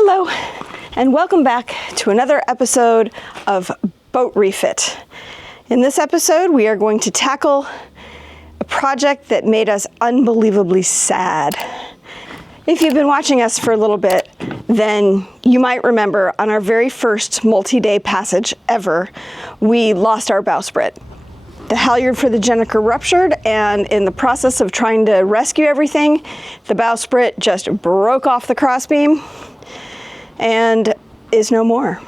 Hello, and welcome back to another episode of Boat Refit. In this episode, we are going to tackle a project that made us unbelievably sad. If you've been watching us for a little bit, then you might remember on our very first multi-day passage ever, we lost our bowsprit. The halyard for the genneker ruptured, and in the process of trying to rescue everything, the bowsprit just broke off the crossbeam and is no more.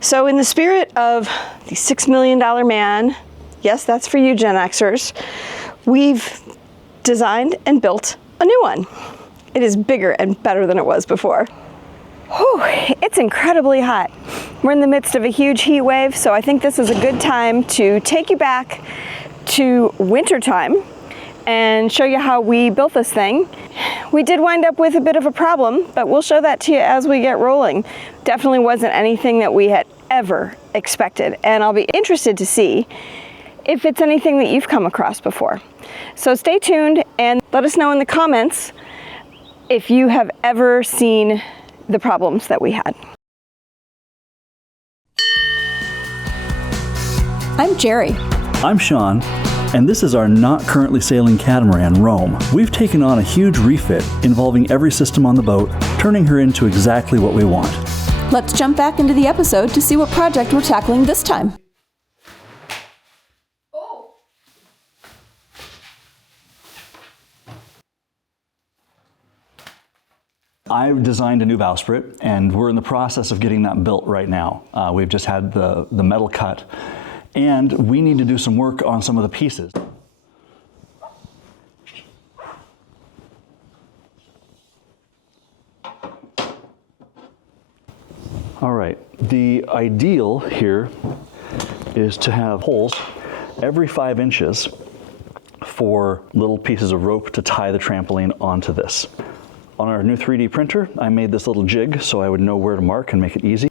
So in the spirit of the $6 million man, yes, that's for you Gen Xers, we've designed and built a new one. It is bigger and better than it was before. Whew, it's incredibly hot. We're in the midst of a huge heat wave, so I think this is a good time to take you back to winter time and show you how we built this thing. We did wind up with a bit of a problem, but we'll show that to you as we get rolling. Definitely wasn't anything that we had ever expected, and I'll be interested to see if it's anything that you've come across before. So stay tuned and let us know in the comments if you have ever seen the problems that we had. I'm GERI. I'm Shawn, and this is our not currently sailing catamaran, Rome. We've taken on a huge refit involving every system on the boat, turning her into exactly what we want. Let's jump back into the episode to see what project we're tackling this time. I've designed a new bowsprit, and we're in the process of getting that built right now. We've just had the metal cut, and we need to do some work on some of the pieces. All right, the ideal here is to have holes every 5 inches for little pieces of rope to tie the trampoline onto this. On our new 3D printer, I made this little jig so I would know where to mark and make it easy.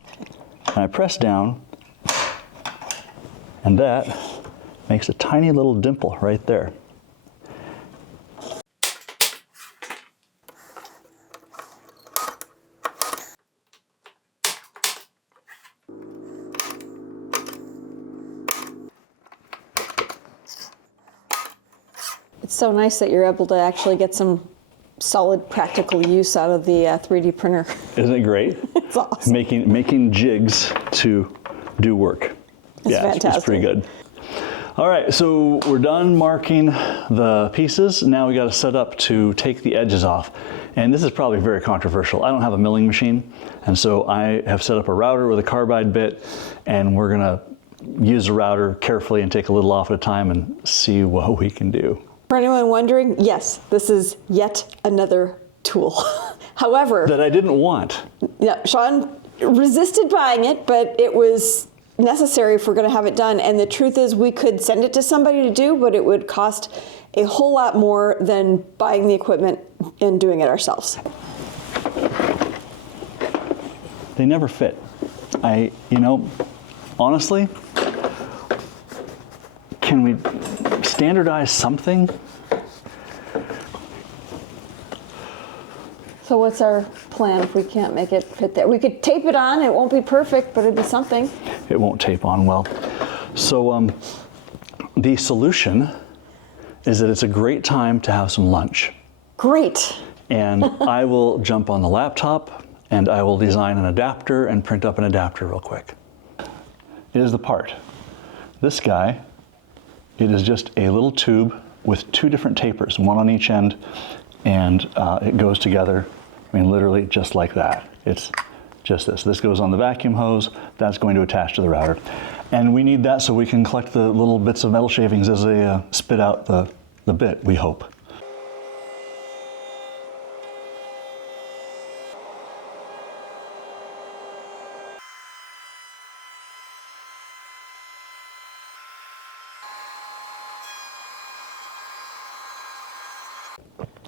And I press down, and that makes a tiny little dimple right there. It's so nice that you're able to actually get some solid practical use out of the 3D printer. Isn't it great? It's awesome. Making jigs to do work. It's fantastic. It's pretty good. All right, so we're done marking the pieces. Now we got to set up to take the edges off. And this is probably very controversial. I don't have a milling machine, and so I have set up a router with a carbide bit, and we're gonna use the router carefully and take a little off at a time and see what we can do. For anyone wondering, yes, this is yet another tool. However, That I didn't want. yeah, Shawn resisted buying it, but it was necessary if we're going to have it done. And the truth is, we could send it to somebody to do, but it would cost a whole lot more than buying the equipment and doing it ourselves. They never fit. Honestly, can we standardize something? So what's our plan if we can't make it fit there? We could tape it on. It won't be perfect, but it'd be something. It won't tape on well. So the solution is that it's a great time to have some lunch. Great. And I will jump on the laptop and I will design an adapter and print up an adapter real quick. Here's the part. This guy, it is just a little tube with 2 different tapers, one on each end, and it goes together, literally just like that. It's just this. This goes on the vacuum hose, that's going to attach to the router. And we need that so we can collect the little bits of metal shavings as they spit out the bit, we hope.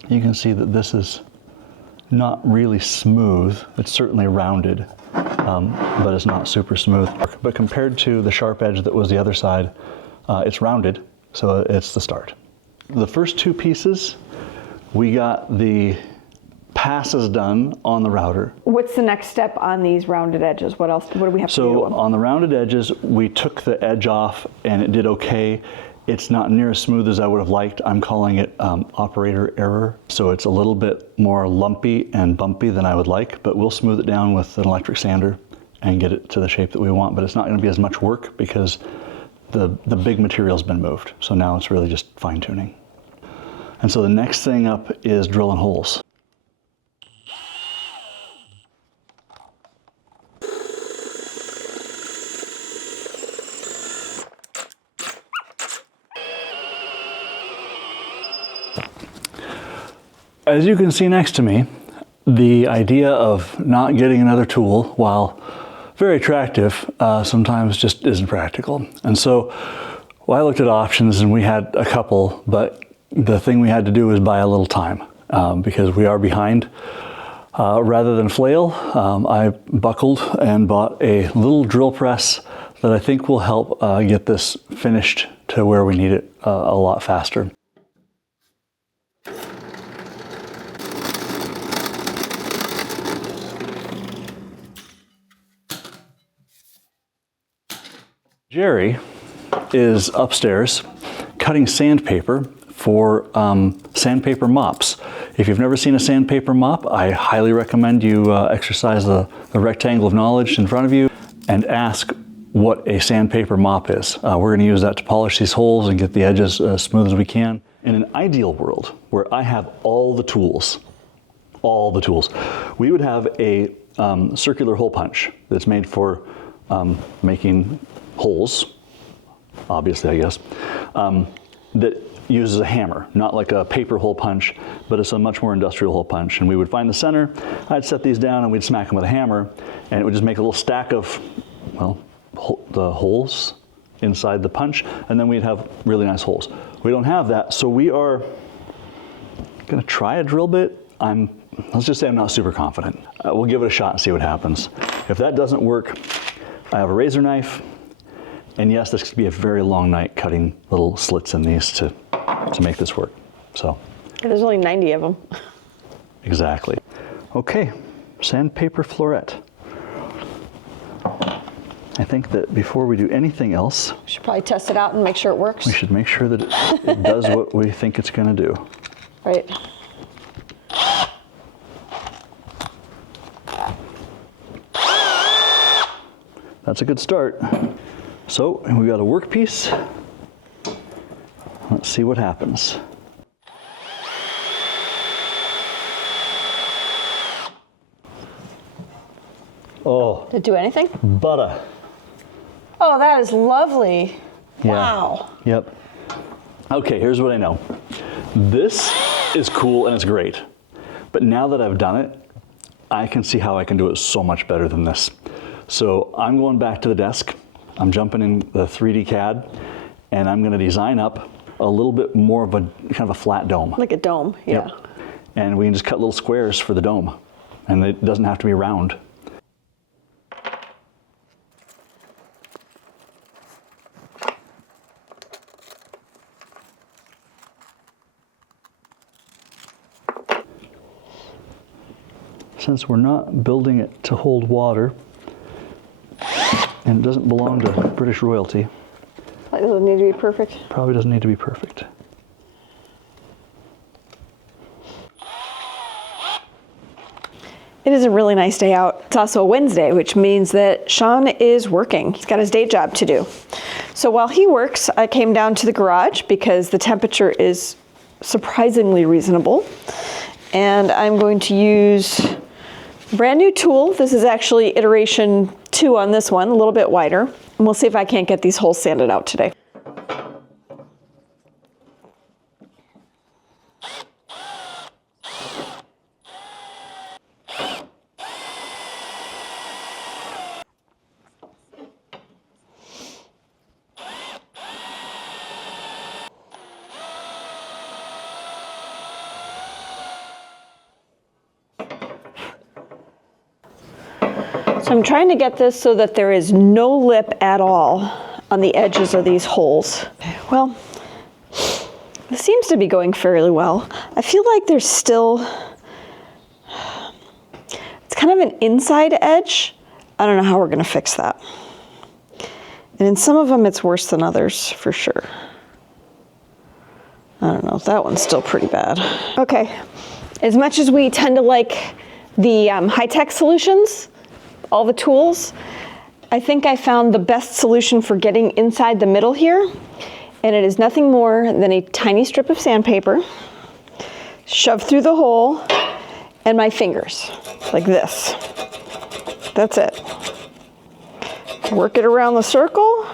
You can see that this is not really smooth. It's certainly rounded, but it's not super smooth. But compared to the sharp edge that was the other side, it's rounded, so it's the start. The first 2 pieces, we got the pass is done on the router. What's the next step on these rounded edges? What else? What do we have to do? So on the rounded edges, we took the edge off and it did okay. It's not near as smooth as I would have liked. I'm calling it operator error. So it's a little bit more lumpy and bumpy than I would like, but we'll smooth it down with an electric sander and get it to the shape that we want. But it's not going to be as much work because the big material's been moved. So now it's really just fine tuning. And so the next thing up is drilling holes. As you can see next to me, the idea of not getting another tool, while very attractive, sometimes just isn't practical. And so I looked at options and we had a couple, but the thing we had to do was buy a little time because we are behind. Rather than flail, I buckled and bought a little drill press that I think will help get this finished to where we need it a lot faster. GERI is upstairs cutting sandpaper for sandpaper mops. If you've never seen a sandpaper mop, I highly recommend you exercise the rectangle of knowledge in front of you and ask what a sandpaper mop is. We're going to use that to polish these holes and get the edges as smooth as we can. In an ideal world where I have all the tools, we would have a circular hole punch that's made for making holes, obviously I guess, that uses a hammer, not like a paper hole punch, but it's a much more industrial hole punch. And we would find the center, I'd set these down and we'd smack them with a hammer, and it would just make a little stack of, well, the holes inside the punch, and then we'd have really nice holes. We don't have that, so we are gonna try a drill bit. Let's just say I'm not super confident. We'll give it a shot and see what happens. If that doesn't work, I have a razor knife. And yes, this could be a very long night cutting little slits in these to make this work. So There's only 90 of them. Exactly. Okay, sandpaper floret. I think that before we do anything else, We should probably test it out and make sure it works. we should make sure that it does what we think it's going to do. Right. That's a good start. So we got a workpiece. Let's see what happens. Oh, Did it do anything? butter. Oh, that is lovely. Yeah. Wow. Yep. Okay, here's what I know. This is cool and it's great. But now that I've done it, I can see how I can do it so much better than this. So I'm going back to the desk. I'm jumping in the 3D CAD and I'm going to design up a little bit more of a kind of a flat dome. Like a dome, yeah. Yep. And we can just cut little squares for the dome. And it doesn't have to be round. Since we're not building it to hold water, and it doesn't belong to British royalty, Like, does it need to be perfect? probably doesn't need to be perfect. It is a really nice day out. It's also a Wednesday, which means that Sean is working. He's got his day job to do. So while he works, I came down to the garage because the temperature is surprisingly reasonable. And I'm going to use a brand new tool. This is actually iteration 2 on this one, a little bit wider. And we'll see if I can't get these holes sanded out today. So I'm trying to get this so that there is no lip at all on the edges of these holes. Well, this seems to be going fairly well. I feel like there's still kind of an inside edge. I don't know how we're gonna fix that. And in some of them, it's worse than others, for sure. I don't know, that one's still pretty bad. Okay, as much as we tend to like the high-tech solutions, all the tools, I think I found the best solution for getting inside the middle here, and it is nothing more than a tiny strip of sandpaper, shoved through the hole, and my fingers, like this. That's it. Work it around the circle.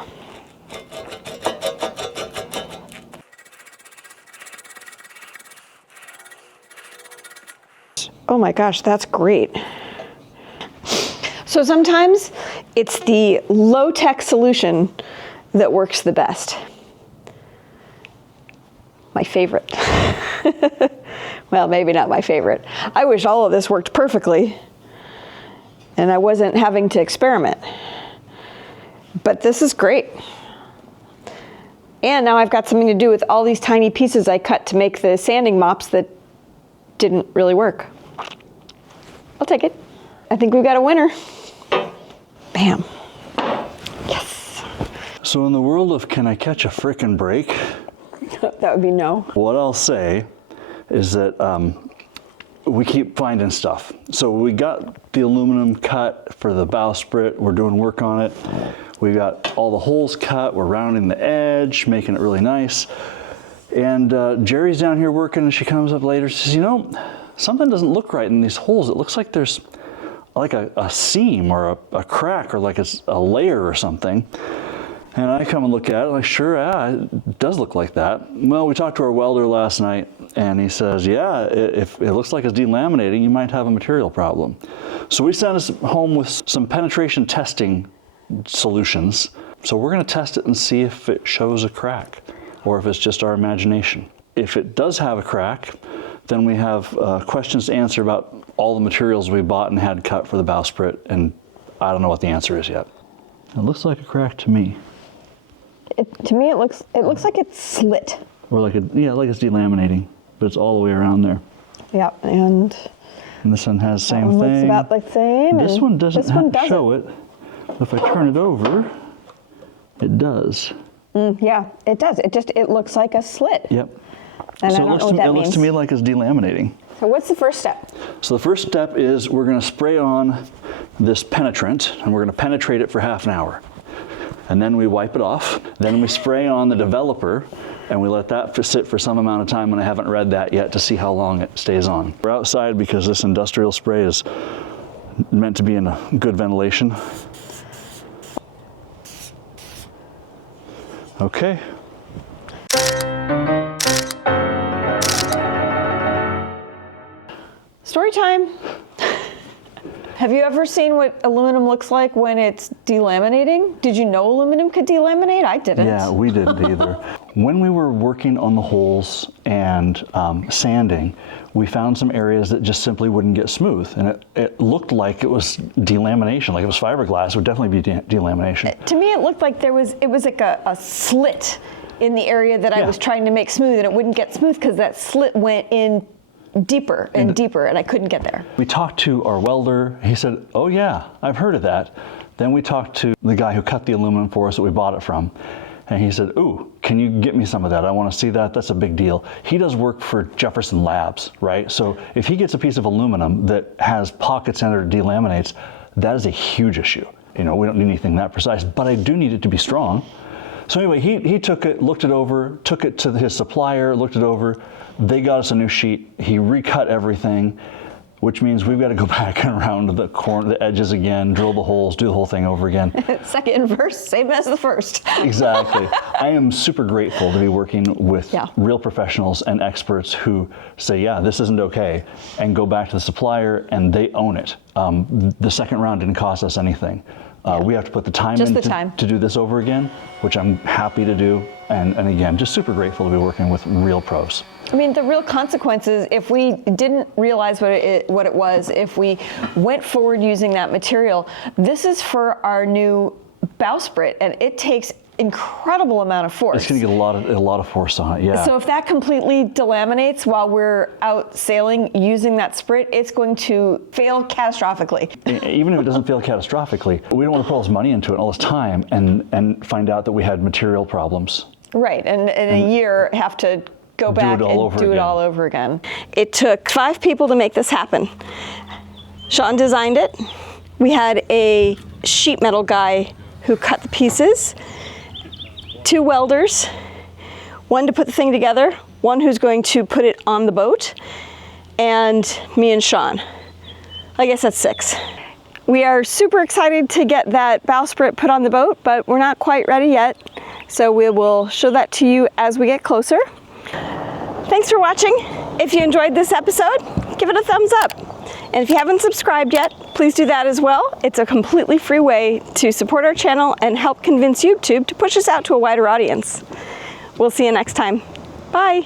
Oh my gosh, that's great. So sometimes it's the low-tech solution that works the best. My favorite. Well, maybe not my favorite. I wish all of this worked perfectly and I wasn't having to experiment. But this is great. And now I've got something to do with all these tiny pieces I cut to make the sanding mops that didn't really work. I'll take it. I think we've got a winner. Bam. Yes. So in the world of can I catch a frickin' break? That would be no. What I'll say is that we keep finding stuff. So we got the aluminum cut for the bowsprit. We're doing work on it. We got all the holes cut. We're rounding the edge, making it really nice. And Jerry's down here working, and she comes up later. She says, you know, something doesn't look right in these holes. It looks like there's like a seam or a crack or like it's a layer or something. And I come and look at it, like, sure, yeah, it does look like that. Well, we talked to our welder last night, and he says, yeah, if it looks like it's delaminating, you might have a material problem. So we sent us home with some penetration testing solutions. So we're gonna test it and see if it shows a crack or if it's just our imagination. If it does have a crack, then we have questions to answer about all the materials we bought and had cut for the bowsprit, and I don't know what the answer is yet. It looks like a crack to me. To me, it looks like it's slit. Or like like it's delaminating, but it's all the way around there. Yeah, and this one has the same one thing. looks about the same. This one doesn't show it. If I turn it over, it does. Yeah, it does. It looks like a slit. Yep. And so I don't know what that it looks to me like it's delaminating. So what's the first step? So the first step is we're going to spray on this penetrant, and we're going to penetrate it for half an hour. And then we wipe it off. Then we spray on the developer, and we let that sit for some amount of time, and I haven't read that yet to see how long it stays on. We're outside because this industrial spray is meant to be in a good ventilation. Okay. Story time. Have you ever seen what aluminum looks like when it's delaminating? Did you know aluminum could delaminate? I didn't. Yeah, we didn't either. When we were working on the holes and sanding, we found some areas that just simply wouldn't get smooth. And it looked like it was delamination, like it was fiberglass. It would definitely be delamination. To me, it looked like it was like a slit in the area that I was trying to make smooth, and it wouldn't get smooth because that slit went in deeper and deeper, and I couldn't get there. We talked to our welder. He said, oh yeah, I've heard of that. Then we talked to the guy who cut the aluminum for us that we bought it from. And he said, ooh, can you get me some of that? I want to see that. That's a big deal. He does work for Jefferson Labs, right? So if he gets a piece of aluminum that has pockets in it or delaminates, that is a huge issue. You know, we don't need anything that precise, but I do need it to be strong. So anyway, he took it, looked it over, took it to his supplier, looked it over. They got us a new sheet. He recut everything, which means we've got to go back and around the edges again, drill the holes, do the whole thing over again. Second verse, same as the first. Exactly. I am super grateful to be working with real professionals and experts who say, yeah, this isn't okay, and go back to the supplier and they own it. The second round didn't cost us anything. We have to put the time in to do this over again, which I'm happy to do. And again, just super grateful to be working with real pros. I mean, the real consequences, if we didn't realize what it was, if we went forward using that material, this is for our new bowsprit, and it takes incredible amount of force. It's going to get a lot of force on it, yeah. So if that completely delaminates while we're out sailing using that sprit, it's going to fail catastrophically. Even if it doesn't fail catastrophically, we don't want to put all this money into it, all this time, and find out that we had material problems. Right, and in a year have to go back and do it all over again. It took 5 people to make this happen. Shawn designed it. We had a sheet metal guy who cut the pieces, 2 welders, 1 to put the thing together, 1 who's going to put it on the boat, and me and Shawn. I guess that's 6. We are super excited to get that bowsprit put on the boat, but we're not quite ready yet. So we will show that to you as we get closer. Thanks for watching. If you enjoyed this episode, give it a thumbs up. And if you haven't subscribed yet, please do that as well. It's a completely free way to support our channel and help convince YouTube to push us out to a wider audience. We'll see you next time. Bye.